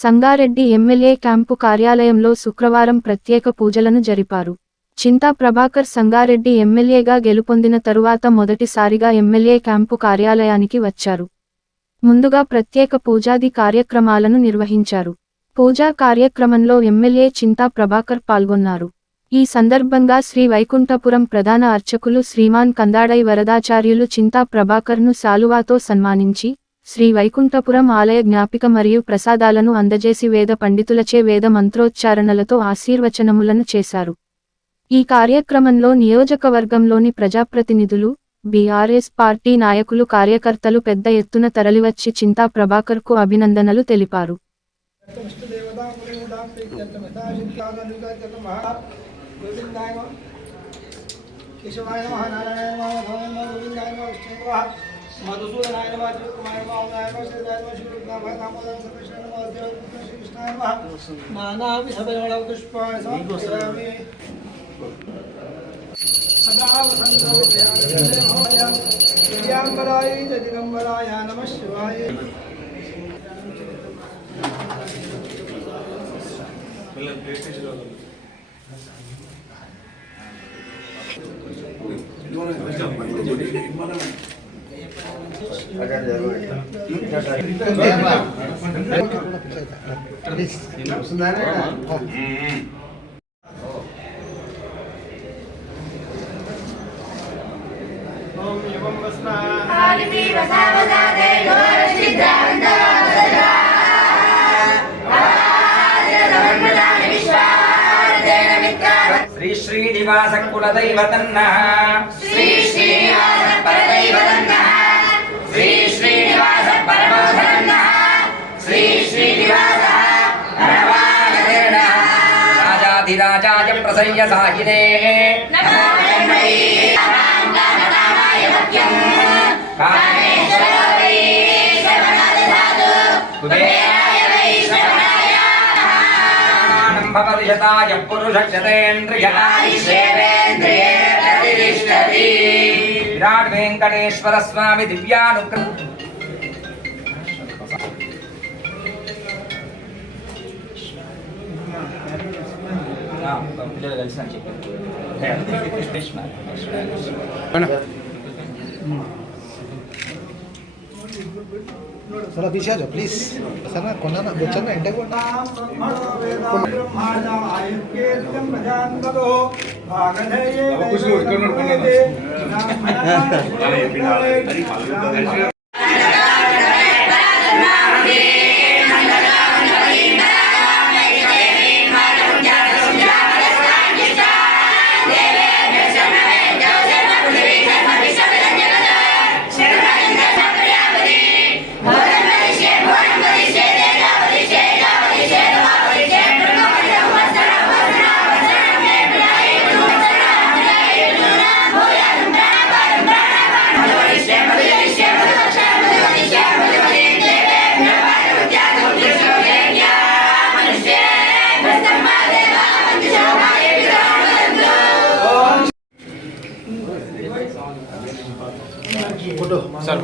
Sangareddy MLA camp కార్యాలయంలో శుక్రవారం ప్రత్యేక పూజలను జరిపారు. చింతా ప్రభాకర్ సంగారెడ్డి ఎమ్మెల్యేగా గెలుపొందిన తరువాత మొదటిసారిగా ఎమ్మెల్యే క్యాంపు కార్యాలయానికి వచ్చారు. ముందుగా ప్రత్యేక పూజాది కార్యక్రమాలను నిర్వహించారు. పూజా కార్యక్రమంలో ఎమ్మెల్యే చింతా ప్రభాకర్ పాల్గొన్నారు. ఈ సందర్భంగా శ్రీ వైకుంఠపురం ప్రధాన అర్చకులు శ్రీమాన్ కందాడై వరదాచార్యులు చింతా ప్రభాకర్ను శాలువాతో సన్మానించి, శ్రీ వైకుంఠపురం ఆలయ జ్ఞాపిక మరియు ప్రసాదాలను అందజేసి వేద పండితులచే వేద మంత్రోచ్చారణలతో ఆశీర్వచనములను చేశారు. ఈ కార్యక్రమంలో నియోజకవర్గంలోని ప్రజాప్రతినిధులు, బీఆర్ఎస్ పార్టీ నాయకులు, కార్యకర్తలు పెద్ద ఎత్తున తరలివచ్చి చింతా ప్రభాకర్కు అభినందనలు తెలిపారు. మధుసూదనాయ నమః కుమార బాలాయ నమః శ్రీదాయ నమః శ్రీకృష్ణాయ నమః సకృష్ణాయ నమః దేవకృష్ణ శ్రీకృష్ణాయ నమః నానావి సదవళ పుష్పాయ సమర్పయామి సదా వసంతో దయాయ దివ్యాంబరాయ దిగంబరాయ నమః శివాయ श्री श्रीनिवास कुलदैवतन्नः श्री श्रीनिवास परदैवतन्नः श्री श्रीनिवास परमोधनः श्री श्रीनिवास नरवागणः राजाधिराजाय प्रसय्य साहिने नमो ब्रह्मणे रामनामाय मह्यं कामेश्वरो वै श्रवणदधातु कुबेराय वै श्रवणाय भवतिशताय पुरुषक्षतेन्द्रियायुषेवेन्द्रिये प्रतिष्ठति विराट वेंकटेश्वर स्वामी दिव्यानुग्रह सर पीछे आ जाओ प्लीज सर ना कोना ना बच्चा ना एंटर कोना फोटो सर